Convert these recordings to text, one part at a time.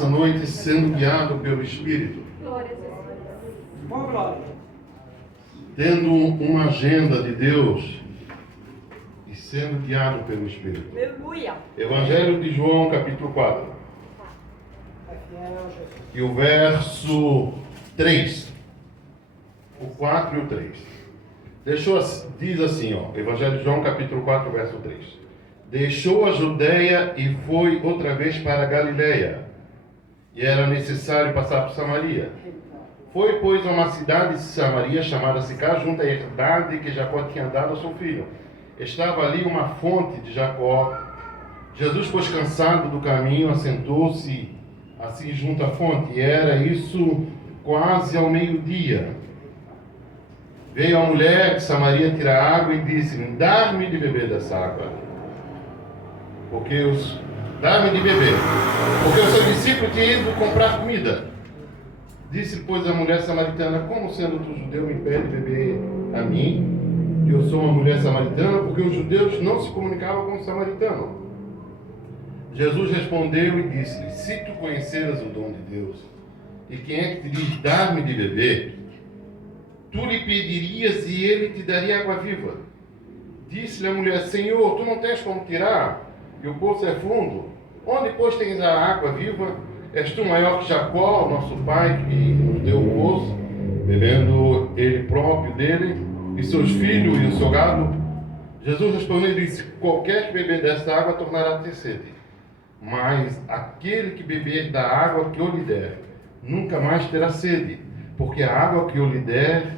nessa noite sendo guiado pelo Espírito, tendo uma agenda de Deus e sendo guiado pelo Espírito. Aleluia. Evangelho de João, capítulo 4. E o verso 3. O 4 e o 3. Diz assim, Evangelho de João, capítulo 4, verso 3. Deixou a Judeia e foi outra vez para a Galileia. E era necessário passar por Samaria. Foi, pois, a uma cidade de Samaria chamada Sicar, junto à herdade que Jacó tinha dado ao seu filho. Estava ali uma fonte de Jacó. Jesus, pois, cansado do caminho, assentou-se assim junto à fonte. E era isso quase ao meio-dia. Veio a mulher de Samaria tirar água e disse: dá-me de beber dessa água. Dá-me de beber. Porque o seu discípulo tinha ido comprar comida. Disse, pois, a mulher samaritana: como sendo tu judeu me pede beber a mim, que eu sou uma mulher samaritana? Porque os judeus não se comunicavam com o samaritano. Jesus respondeu e disse-lhe: se tu conheceras o dom de Deus, e quem é que te diz dar-me de beber, tu lhe pedirias e ele te daria água viva. Disse-lhe a mulher: Senhor, tu não tens como tirar, e o poço é fundo. Onde, pois, tens a água viva? És tu maior que Jacó, nosso pai, que nos deu o poço, bebendo ele próprio dele, e seus filhos e o seu gado? Jesus respondeu e disse: qualquer que beber desta água tornará a ter sede. Mas aquele que beber da água que eu lhe der, nunca mais terá sede, porque a água que eu lhe der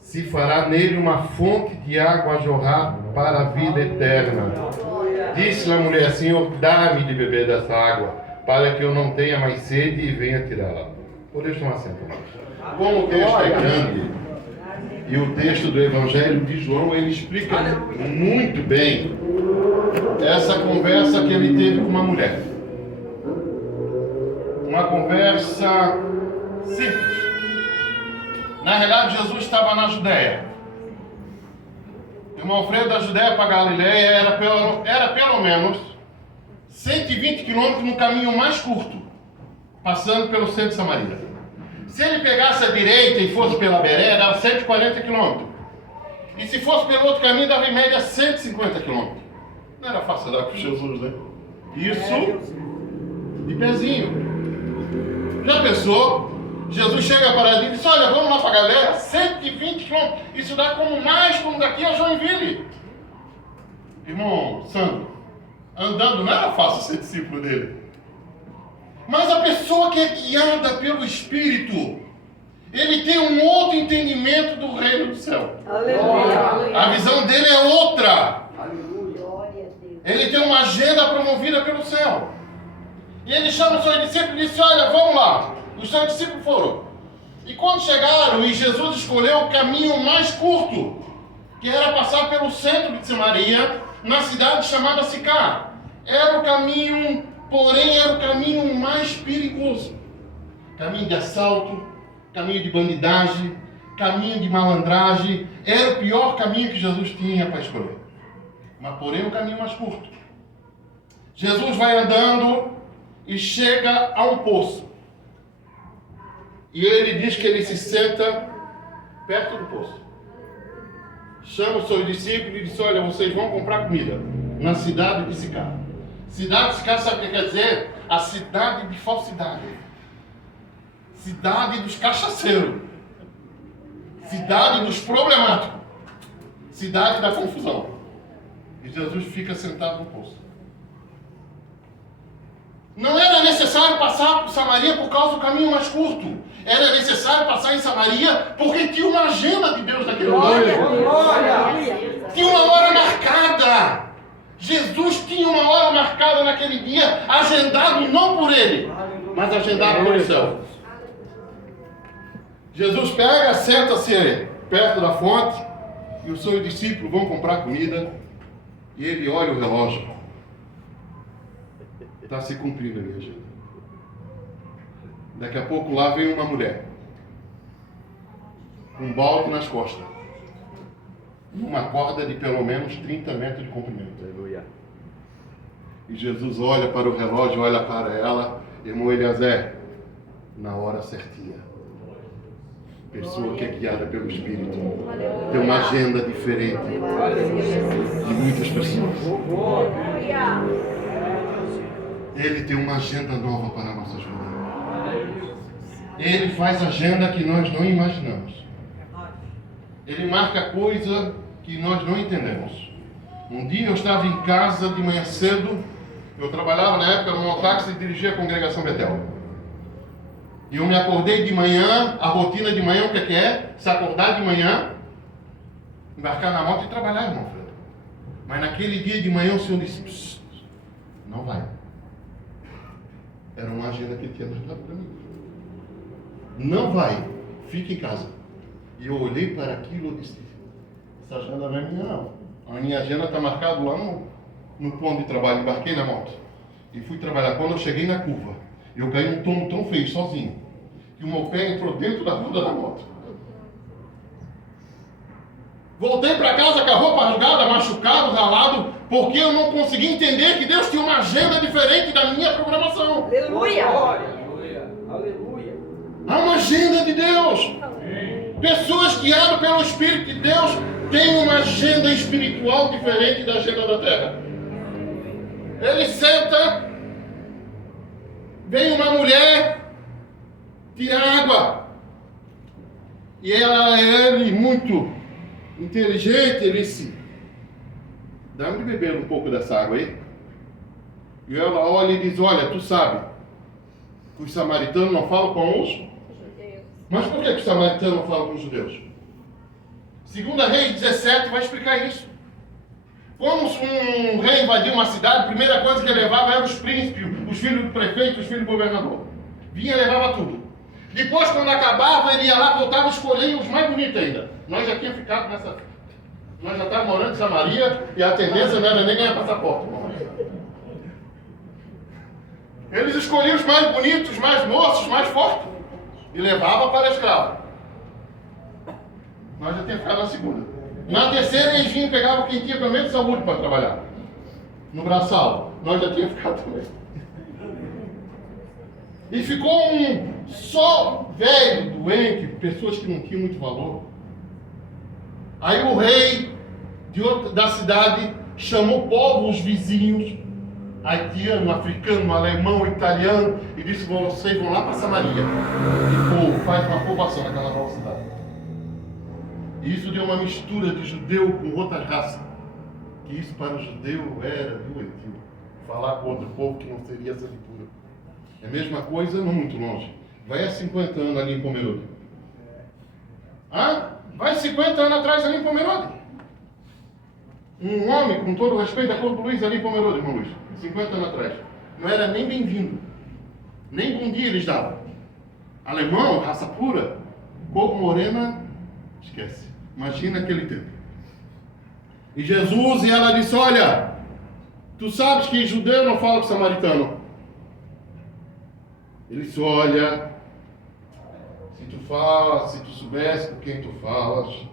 se fará nele uma fonte de água a jorrar para a vida eterna. Disse-lhe a mulher: Senhor, dá-me de beber dessa água, para que eu não tenha mais sede e venha tirá-la. Podeis tomar assento, irmãos. Como o texto é grande, e o texto do Evangelho de João, ele explica muito bem essa conversa que ele teve com uma mulher. Uma conversa simples. Na realidade, Jesus estava na Judéia. Irmão Alfredo, da Judéia para Galileia era pelo menos 120 quilômetros no caminho mais curto, passando pelo centro de Samaria. Se ele pegasse a direita e fosse pela Beré, dava 140 quilômetros. E se fosse pelo outro caminho, dava em média 150 quilômetros. Não era fácil dar com Jesus, né? Isso de pezinho. Já pensou? Jesus chega para ali e diz: olha, vamos lá para a galera, 120 quilômetros. Isso dá como daqui a Joinville. Irmão Sandro, andando não era fácil ser discípulo dele. Mas a pessoa que é guiada pelo Espírito, ele tem um outro entendimento do reino do céu. Aleluia. A visão dele é outra. Ele tem uma agenda promovida pelo céu. E ele chama os seus discípulos e disse: olha, vamos lá. Os seus discípulos foram. E quando chegaram, e Jesus escolheu o caminho mais curto, que era passar pelo centro de Samaria, na cidade chamada Sicar. Era o caminho, porém era o caminho mais perigoso. Caminho de assalto, caminho de bandidagem, caminho de malandragem. Era o pior caminho que Jesus tinha para escolher. Mas porém o caminho mais curto. Jesus vai andando e chega a um poço. E ele diz que ele se senta perto do poço. Chama os seus discípulos e diz: olha, vocês vão comprar comida na cidade de Sicar. Cidade de Sicar, sabe o que quer dizer? A cidade de falsidade. Cidade dos cachaceiros. Cidade dos problemáticos. Cidade da confusão. E Jesus fica sentado no poço. Não era necessário passar por Samaria por causa do caminho mais curto. Era necessário passar em Samaria porque tinha uma agenda de Deus naquele lugar. Tinha uma hora marcada. Jesus tinha uma hora marcada naquele dia, agendado não por ele, mas agendado pelo céu. Jesus pega, senta-se perto da fonte e os seus discípulos vão comprar comida e ele olha o relógio. Está se cumprindo a minha agenda. Daqui a pouco lá vem uma mulher com um balde nas costas, uma corda de pelo menos 30 metros de comprimento. Aleluia. E Jesus olha para o relógio, olha para ela Irmão Eliezer, na hora certinha. Pessoa que é guiada pelo Espírito tem uma agenda diferente de muitas pessoas. Ele tem uma agenda nova para a nossa vida. Ele faz agenda que nós não imaginamos. Ele marca coisa que nós não entendemos. Um dia eu estava em casa de manhã cedo. Eu trabalhava na época no mototáxi e dirigia a congregação Betel. E eu me acordei de manhã, a rotina de manhã, o que é? Se acordar de manhã, embarcar na moto e trabalhar, irmão Fredo. Mas naquele dia de manhã o Senhor disse, não vai. Era uma agenda que ele tinha marcado para mim. Não vai, fique em casa. E eu olhei para aquilo e disse, essa agenda não é minha não. A minha agenda está marcada lá no ponto de trabalho. Embarquei na moto e fui trabalhar. Quando eu cheguei na curva, eu caí um tombo tão feio, sozinho, que o meu pé entrou dentro da roda da moto. Voltei para casa com a roupa rasgada, machucado, ralado, porque eu não consegui entender que Deus tinha uma agenda diferente da minha programação. Aleluia! Aleluia! Aleluia! Há uma agenda de Deus. Pessoas guiadas pelo Espírito de Deus têm uma agenda espiritual diferente da agenda da terra. Ele senta, vem uma mulher tirar água. E ele muito inteligente, ele disse, dá-me de beber um pouco dessa água aí. E ela olha e diz, olha, tu sabe que os samaritanos não falam com os... Mas por que os samaritanos não falam com os judeus? 2 Reis 17 vai explicar isso. Quando um rei invadia uma cidade, a primeira coisa que ele levava eram os príncipes, os filhos do prefeito, os filhos do governador. Vinha e levava tudo. Depois, quando acabava, ele ia lá, voltava e escolhia os mais bonitos ainda. Nós já tínhamos ficado nessa... Nós já estávamos morando em Samaria e a tendência não era nem ganhar passaporte. Eles escolhiam os mais bonitos, os mais moços, os mais fortes. E levavam para escravo. Nós já tínhamos ficado na segunda. Na terceira, eles vinham e pegavam quem tinha pelo menos saúde para trabalhar. No braçal. Nós já tínhamos ficado também. E ficou um só velho, doente, pessoas que não tinham muito valor. Aí o rei da cidade chamou povos vizinhos, haitiano, africano, alemão, italiano, e disse, vocês vão lá para Samaria. E faz uma povoação naquela nova cidade. E isso deu uma mistura de judeu com outras raças. Que isso para o judeu era doentio. Falar com outro povo que não seria essa leitura. É a mesma coisa, não muito longe. Vai há 50 anos ali em Pomerode. Vai 50 anos atrás ali em Pomerode. Um homem, com todo o respeito, da cor do Luiz ali em Pomerode, irmão Luiz. 50 anos atrás. Não era nem bem-vindo. Nem bom dia eles davam. Alemão, raça pura, cor morena, esquece. Imagina aquele tempo. E Jesus, e ela disse, olha, tu sabes que judeu não fala com samaritano. Ele disse, olha, se tu soubesse com quem tu falas,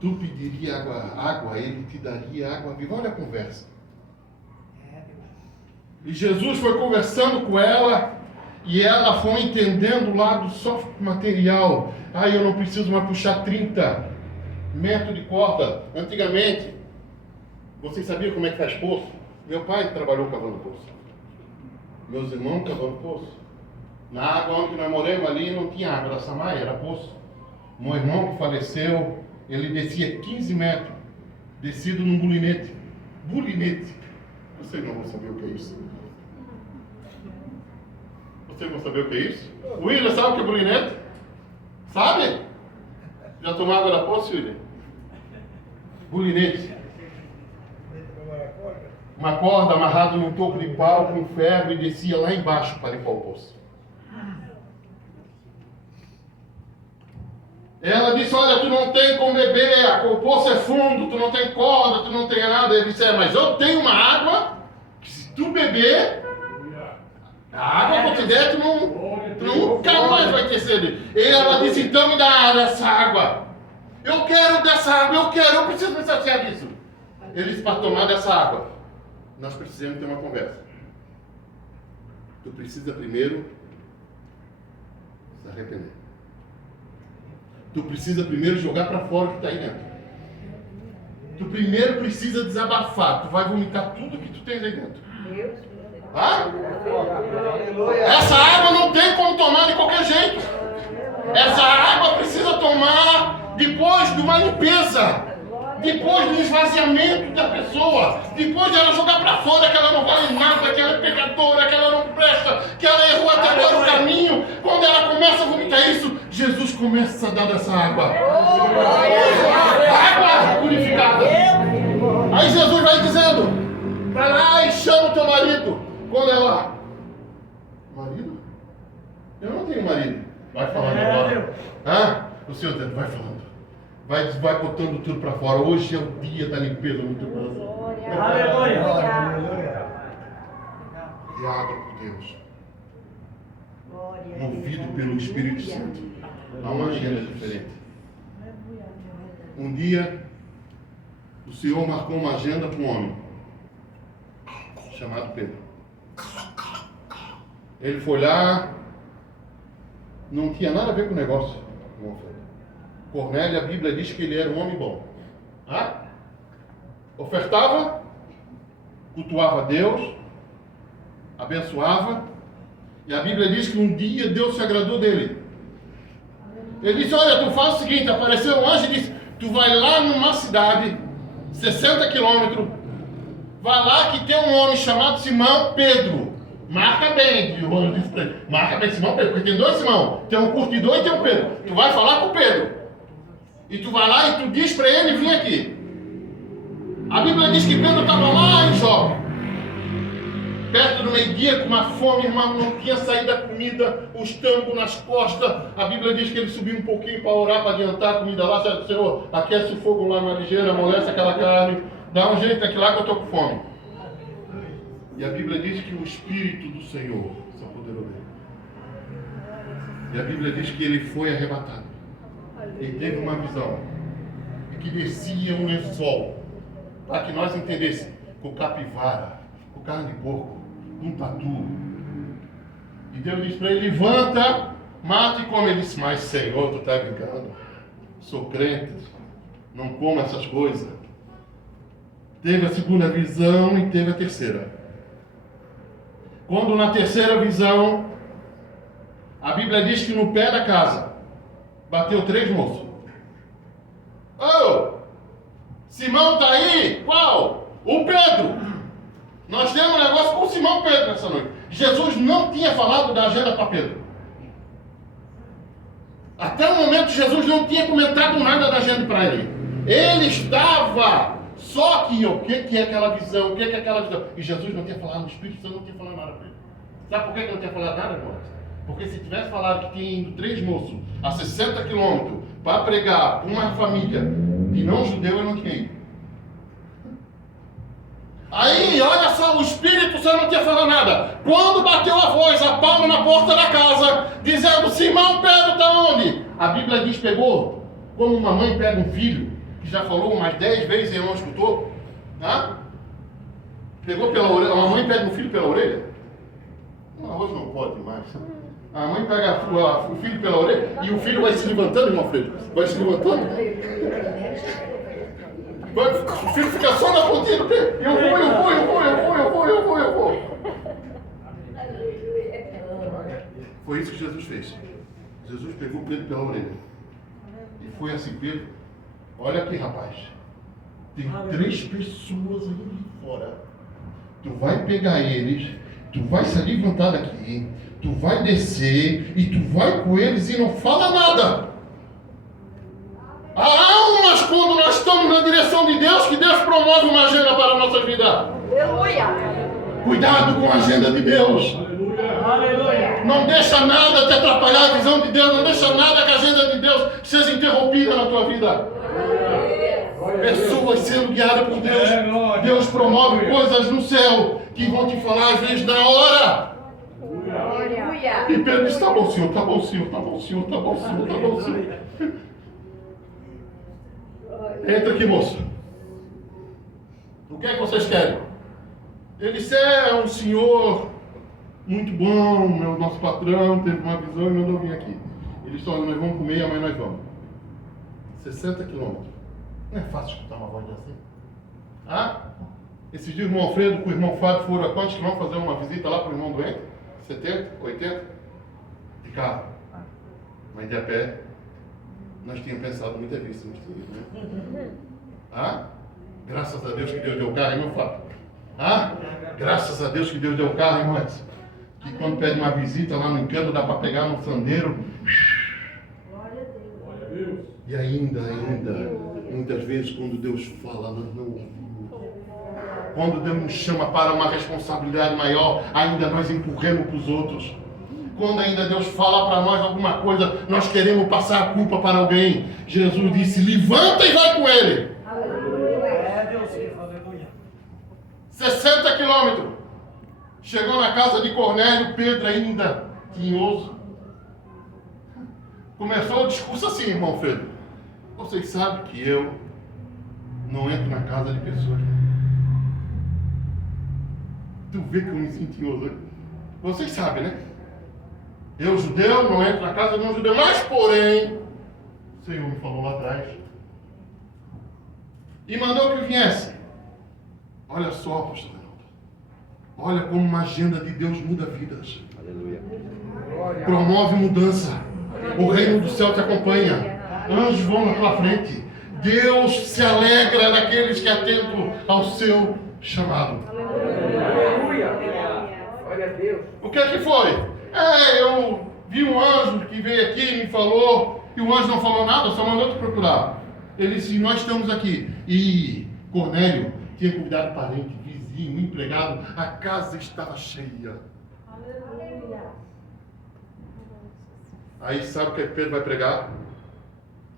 tu pediria água, ele te daria água viva. Olha a conversa. E Jesus foi conversando com ela, e ela foi entendendo o lado só material. Eu não preciso mais puxar 30 metros de corda. Antigamente, vocês sabiam como é que faz poço? Meu pai trabalhou cavando poço. Meus irmãos cavando poço. Na água onde nós moramos ali não tinha água da Samaia, era poço. Meu irmão que faleceu, ele descia 15 metros, descido num bulinete. Bulinete. Vocês não vão saber o que é isso. Vocês vão saber o que é isso? O William sabe o que é bulinete? Sabe? Já tomou água da poça, William? Bulinete. Uma corda amarrada num toco de pau com ferro e descia lá embaixo para limpar o poço. Ela disse, olha, tu não tem como beber, o poço é fundo, tu não tem corda, tu não tem nada. Ele disse, mas eu tenho uma água que se tu beber, a água que eu te der, tu nunca mais vai ter sede. E ela disse, então me dá dessa água. Eu quero dessa água, eu preciso me saciar disso. Ele disse, para tomar dessa água, nós precisamos ter uma conversa. Tu precisa primeiro se arrepender. Tu precisa primeiro jogar para fora o que está aí dentro. Tu primeiro precisa desabafar. Tu vai vomitar tudo que tu tens aí dentro. Ah? Essa água não tem como tomar de qualquer jeito. Essa água precisa tomar depois de uma limpeza. Depois do esvaziamento da pessoa, depois de ela jogar para fora que ela não vale nada, que ela é pecadora, que ela não presta, que ela errou até agora o caminho, quando ela começa a vomitar isso, Jesus começa a dar dessa água. Água purificada. Aí Jesus vai dizendo, vai lá e chama o teu marido. Quando ela, marido? Eu não tenho marido. Vai falando agora. O Senhor dizendo, vai falando. Vai botando tudo para fora. Hoje é o dia da limpeza no teu coração. Aleluia. E água por Deus. Movido pelo Espírito Santo. Há uma agenda diferente. Um dia, o Senhor marcou uma agenda para um homem chamado Pedro. Ele foi lá, não tinha nada a ver com o negócio. Cornélio, a Bíblia diz que ele era um homem bom. Ofertava, cultuava a Deus, abençoava, e a Bíblia diz que um dia Deus se agradou dele. Ele disse, olha, tu faz o seguinte, apareceu um anjo e disse, tu vai lá numa cidade, 60 quilômetros, vai lá que tem um homem chamado Simão Pedro. Marca bem, o anjo disse para ele, marca bem Simão Pedro, porque tem dois Simão, tem um curtidor e tem um Pedro. Tu vai falar com o Pedro. E tu vai lá e tu diz para ele vir aqui. A Bíblia diz que Pedro estava lá em Jope, perto do meio-dia, com uma fome, irmão, não tinha saído da comida, o estômago nas costas. A Bíblia diz que ele subiu um pouquinho para orar, para adiantar a comida lá. Senhor, aquece o fogo lá na ligeira, amolece aquela carne, dá um jeito aqui lá que eu estou com fome. E a Bíblia diz que o Espírito do Senhor se apoderou dele. E a Bíblia diz que ele foi arrebatado. Ele teve uma visão e que descia um lençol, para que nós entendêssemos, com capivara, com carne de porco, com tatu. E Deus disse para ele, levanta, mata e come. Ele disse, mas Senhor, tu está brincando, sou crente, não como essas coisas. Teve a segunda visão e teve a terceira. Quando na terceira visão, a Bíblia diz que no pé da casa, bateu 3 moços. Simão está aí? Qual? O Pedro. Nós temos um negócio com o Simão Pedro nessa noite. Jesus não tinha falado da agenda para Pedro. Até o momento Jesus não tinha comentado nada da agenda para ele. Ele estava. Só que o que é aquela visão? O que é aquela visão? E Jesus não tinha falado, o Espírito Santo não tinha falado nada para ele. Sabe por que não tinha falado nada, irmão? Porque se tivesse falado que tinha ido 3 moços a 60 quilômetros para pregar para uma família de não judeu, eu não tinha ido. Aí, olha só, o Espírito Santo não tinha falado nada. Quando bateu a voz, a palma na porta da casa, dizendo, Simão Pedro está onde? A Bíblia diz, pegou, como uma mãe pega um filho, que já falou umas 10 vezes e não escutou. Pegou pela orelha, uma mãe pega um filho pela orelha. Não, hoje não pode mais. A mãe pega o filho pela orelha e o filho vai se levantando, irmão Freire. Vai se levantando. O filho fica só na pontinha do pé. Eu vou. Foi isso que Jesus fez. Jesus pegou Pedro pela orelha. E foi assim, Pedro, olha aqui, rapaz. Tem 3 pessoas ali fora. Tu vai pegar eles, tu vai se levantar daqui, tu vai descer e tu vai com eles e não fala nada. Há almas quando nós estamos na direção de Deus, que Deus promove uma agenda para a nossa vida. Aleluia. Cuidado com a agenda de Deus. Aleluia. Não deixa nada te atrapalhar a visão de Deus, não deixa nada que a agenda de Deus seja interrompida na tua vida. Pessoas sendo guiadas por Deus. Deus promove coisas no céu que vão te falar às vezes na hora. Aleluia. E Pedro disse, tá bom, Senhor, tá bom, Senhor, tá bom, Senhor, tá bom, Senhor, tá bom, Senhor. Entra aqui, moço. O que é que vocês querem? Ele disse, é um senhor muito bom, nosso patrão, teve uma visão e mandou vir aqui. Ele disse, olha, nós vamos comer e amanhã nós vamos. 60 quilômetros. Não é fácil escutar uma voz assim? Ah? Esses dias o irmão Alfredo com o irmão Fábio foram a quantos quilômetros fazer uma visita lá para o irmão doente? 70? 80? De carro. Mas de a pé, nós tínhamos pensado muitas vezes, né? Ah? Graças a Deus que Deus deu carro, irmão Fábio. Ah? Graças a Deus que Deus deu carro, irmãos. Que quando pede uma visita lá no encanto, dá para pegar no sandeiro. Glória a Deus. E ainda, muitas vezes quando Deus fala, nós não ouvimos. Quando Deus nos chama para uma responsabilidade maior, ainda nós empurramos para os outros. Quando ainda Deus fala para nós alguma coisa, nós queremos passar a culpa para alguém. Jesus disse, levanta e vai com ele. Glória a Deus. Aleluia. 60 quilômetros. Chegou na casa de Cornélio, Pedro ainda tinhoso. Começou o discurso assim, irmão Pedro. Vocês sabem que eu não entro na casa de pessoas. Tu vê que eu me sinto tinhoso. Vocês sabem, né? Eu, judeu, não entro na casa de um judeu. Mas, porém, o Senhor me falou lá atrás. E mandou que eu viesse. Olha só, pastor Renato. Olha como uma agenda de Deus muda vidas. Aleluia. Promove mudança. O reino do céu te acompanha. Anjos vão na tua frente. Deus se alegra daqueles que atentam ao seu chamado. Aleluia. Glória a Deus. O que é que foi? Eu vi um anjo que veio aqui e me falou, e o anjo não falou nada, só mandou te procurar. Ele disse, nós estamos aqui. E Cornélio tinha convidado parente, vizinho, empregado, a casa estava cheia. Aí sabe o que Pedro vai pregar?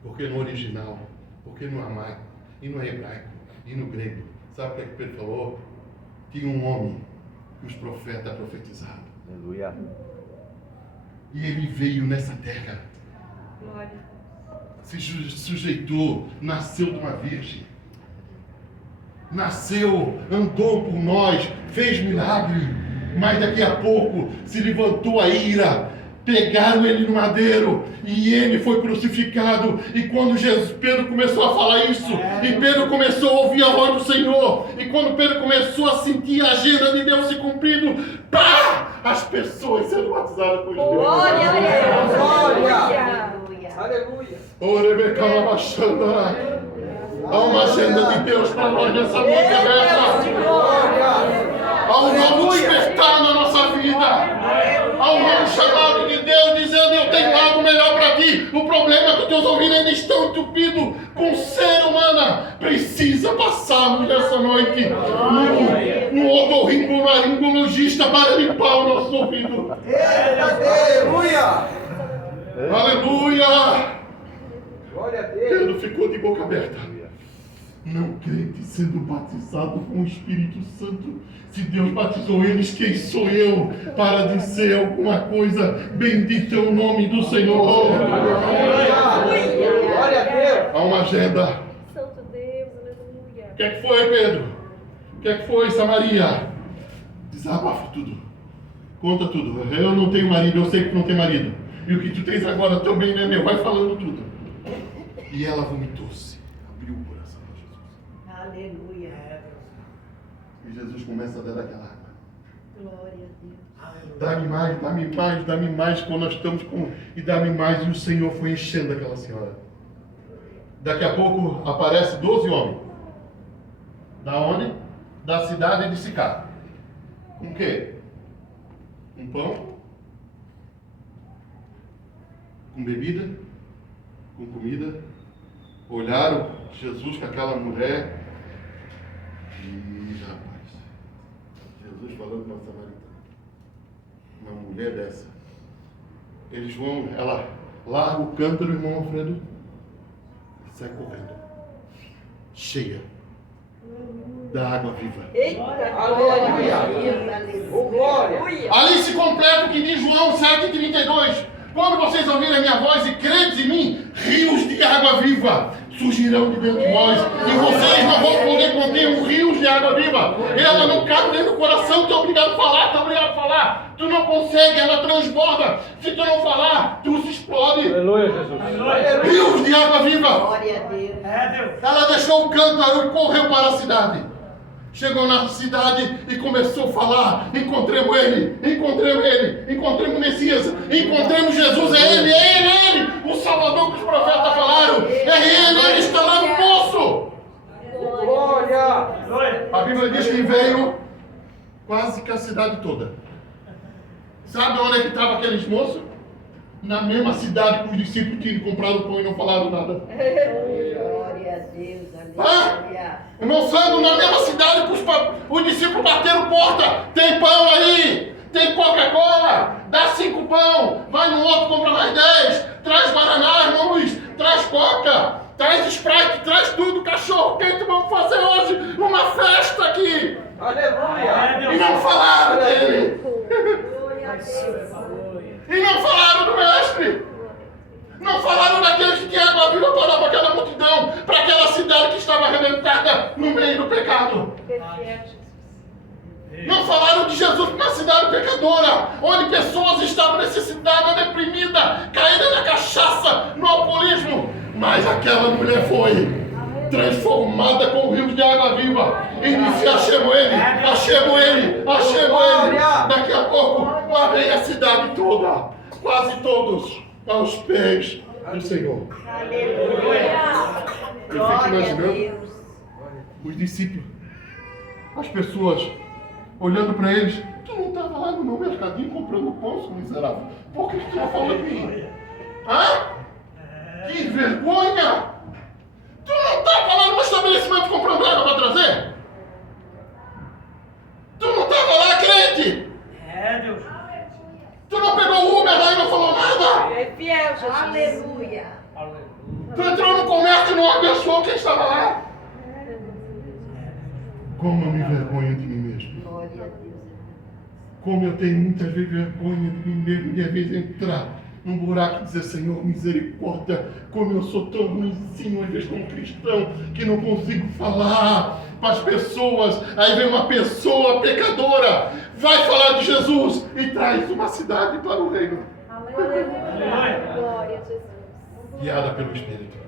Porque no original, porque no aramaico, e no hebraico, e no grego, sabe o que Pedro falou? Tinha um homem que os profetas profetizaram. Aleluia. E ele veio nessa terra. Se sujeitou, nasceu de uma virgem. Nasceu, andou por nós, fez milagre. Mas daqui a pouco se levantou a ira. Pegaram ele no madeiro e ele foi crucificado. E quando Pedro começou a falar isso, e Pedro começou a ouvir a voz do Senhor, e quando Pedro começou a sentir a agenda de Deus se cumprindo, pá! As pessoas sendo batizadas com os deus. Glória a Deus. Glória. Aleluia. Há uma agenda de Deus para nós nessa noite aberta. Há um novo despertar na nossa vida. Há um novo chamado de Deus dizendo, eu tenho algo melhor para ti. O problema é que os teus ouvidos ainda estão entupidos com ser humana. Precisa passarmos nessa noite no otorrinolaringologista para limpar o nosso ouvido. Aleluia. Aleluia. Glória a Deus. Pedro ficou de boca aberta. Não crente sendo batizado com o Espírito Santo. Se Deus batizou eles, quem sou eu para dizer alguma coisa? Bendito é o nome do Senhor. Glória a Deus. Há uma agenda. Santo Deus, aleluia. O que é que foi, Pedro? O que é que foi, Samaria? Desabafa tudo. Conta tudo. Eu não tenho marido, eu sei que tu não tem marido. E o que tu tens agora também não é meu. Vai falando tudo. E ela vomitou-se. Abriu o coração de Jesus. Aleluia. E Jesus começa a dar aquela água. Glória a Deus. Dá-me mais, dá-me mais, dá-me mais. Quando nós estamos com... E dá-me mais. E o Senhor foi enchendo aquela senhora. Daqui a pouco aparece 12 homens. Da onde? Da cidade de Sicá. Com o quê? Com pão. Com bebida. Com comida. Olharam Jesus com aquela mulher. E rapaz, Jesus falando com a samaritana. Uma mulher dessa. Eles vão, ela larga o cântaro, irmão Alfredo, e sai correndo. Cheia da água viva. Eita, Aleluia. Oh, glória. Ali se completa o que diz João 7,32. Quando vocês ouvirem a minha voz e credes em mim, rios de água viva surgirão de dentro de vós, e vocês não vão poder conter um rio de água viva. Ela não cabe dentro do coração, tu é obrigado a falar, tu é obrigado a falar. Tu não consegue, ela transborda. Se tu não falar, tu se explode. Aleluia, Jesus. Rios de água viva. Glória a Deus. É Deus. Ela deixou o cântaro e correu para a cidade. Chegou na cidade e começou a falar. Encontremos o Messias, encontremos Jesus, é ele, o Salvador que os profetas falaram. É ele está lá no poço. Glória. Glória. A Bíblia diz que veio quase que a cidade toda. Sabe onde é que estavam aqueles moços? Na mesma cidade que os discípulos tinham comprado pão e não falaram nada. Glória a Deus. Aleluia. Irmão Sandro, na mesma cidade que os discípulos bateram porta. Tem pão aí, tem Coca-Cola, dá 5 pão, vai no outro, compra mais 10, traz Guaraná, irmão Luiz, traz Coca, traz Sprite, traz tudo, cachorro quente, vamos fazer hoje uma festa aqui. Aleluia. É Deus. E não falaram dele, Glória a Deus. e não falaram do mestre. Não falaram daqueles que tinham água viva para dar para aquela multidão, para aquela cidade que estava arrebentada no meio do pecado. Não falaram de Jesus para uma cidade pecadora, onde pessoas estavam necessitadas, deprimidas, caídas na cachaça, no alcoolismo. Mas aquela mulher foi transformada com rios de água viva. E disse: achemos ele. Daqui a pouco, lá vem a cidade toda, quase todos aos pés do Senhor. Aleluia. Eu fico Glória a imaginando Deus. os discípulos, as pessoas, olhando para eles. Tu não estava lá no meu mercadinho comprando pão, seu miserável? Por que tu não falou de mim? Hã? Que vergonha! Tu não estava lá no estabelecimento comprando água para trazer? Tu não estava lá, crente? É Deus. Tu não pegou o Uber lá e não falou nada? É fiel, Jesus. Aleluia. Tu entrou no comércio e não abençoou quem estava lá? Como eu me envergonho de mim mesmo. Glória a Deus. Como eu tenho muitas vezes vergonha de mim mesmo de às vezes entrar num buraco e dizer: Senhor, misericórdia, como eu sou tão ruimzinho às vezes como cristão, que não consigo falar para as pessoas. Aí vem uma pessoa pecadora, vai falar de Jesus e traz uma cidade para o reino, Aleluia. Glória a Jesus. guiada pelo Espírito.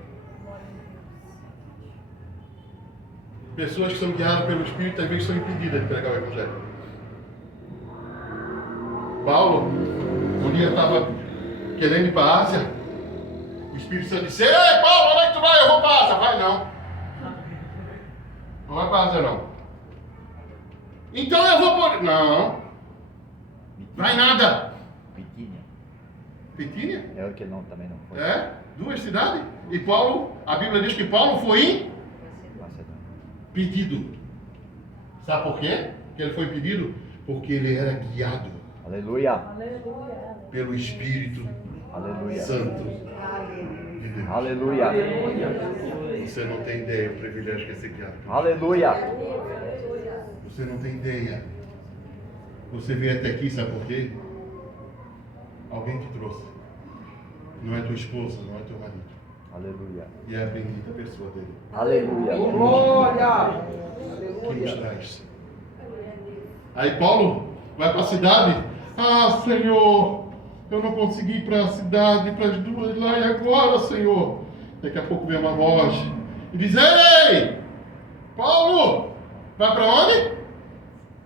Pessoas que são guiadas pelo Espírito às vezes são impedidas de pregar o Evangelho. Paulo, um dia estava querendo ir para a Ásia. O Espírito Santo disse: ei, Paulo, onde é que tu vai? Eu vou para a Ásia. Vai não. Não vai para a Ásia não. Então eu vou por... Não. Vai nada. Bitínia. Bitínia? É o que não, também não foi. É? 2 cidades. E Paulo, a Bíblia diz que Paulo foi Macedônia. impedido. Sabe por quê que ele foi impedido? Porque ele era guiado Aleluia. pelo Espírito Aleluia. Santo de Deus. Aleluia. Você não tem ideia o privilégio que é ser guiado. Aleluia. Você não tem ideia. Você veio até aqui, sabe por quê? Alguém te trouxe. Não é tua esposa, não é teu marido. Aleluia. E é a bendita pessoa dele Aleluia. Glória. que nos traz. Aí Paulo vai para a cidade. Ah, Senhor, eu não consegui ir para a cidade, para as 2 lá, e agora, Senhor? Daqui a pouco vem uma voz e diz: ei, Paulo, vai para onde?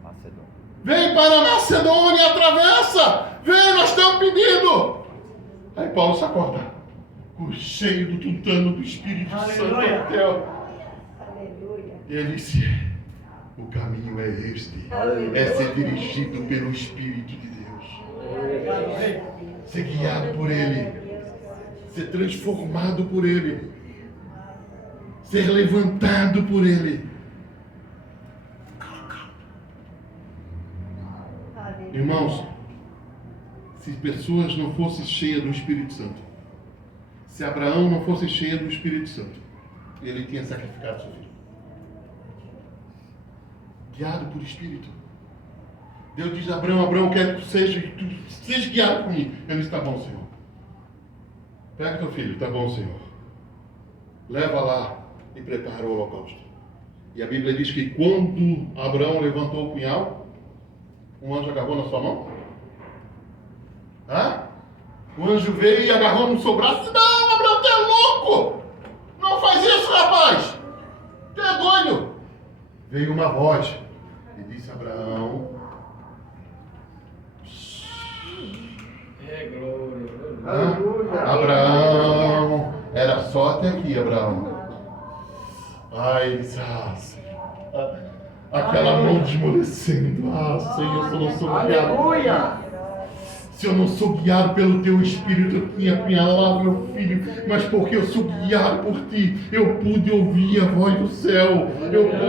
Macedônia. Vem para a Macedônia, atravessa! Vem, nós estamos pedindo! Aí Paulo se acorda, cheio do tutano do Espírito Santo Aleluia. até. Aleluia. E ele disse: o caminho é este, Aleluia. é ser dirigido pelo Espírito de Deus, ser guiado por Ele, ser transformado por Ele, ser levantado por Ele. Aleluia. Irmãos, se pessoas não fossem cheias do Espírito Santo, se Abraão não fosse cheio do Espírito Santo, ele tinha sacrificado seu filho. Guiado por Espírito. Deus diz a Abraão: Abraão, eu quero que tu seja guiado por mim. Ele disse: tá bom, Senhor. Pega teu filho, tá bom, Senhor. leva lá e prepara o holocausto. E a Bíblia diz que quando Abraão levantou o punhal, um anjo agarrou na sua mão. Hã? O anjo veio e agarrou no seu braço e disse: não, Abraão, tu é louco! Não faz isso, rapaz! Tu é doido! Veio uma voz e disse: Abraão, Aleluia. Abraão, era só até aqui, Abraão. Ai, ele disse: ah, Senhor. Aquela mão desmolecendo. Ah, Senhor, se eu não sou guiado. Aleluia. Se eu não sou guiado pelo teu Espírito, eu tinha apunhalado meu filho, mas porque eu sou guiado por ti, eu pude ouvir a voz do céu. Eu pude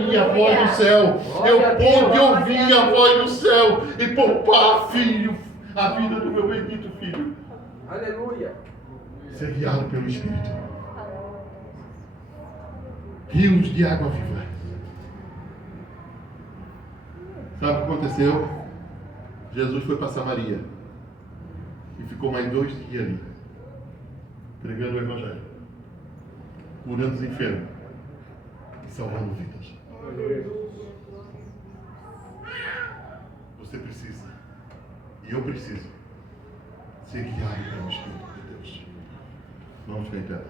ouvir a voz do céu. Eu pude ouvir a voz do céu e poupar, filho, a vida do meu bendito filho. Aleluia. Ser guiado pelo Espírito. Rios de água viva. Sabe o que aconteceu? Jesus foi para Samaria e ficou mais 2 dias ali, pregando o Evangelho, curando os enfermos e salvando vidas. Você precisa, e eu preciso, ser guiado pelo Espírito de Deus. Vamos ficar em pé.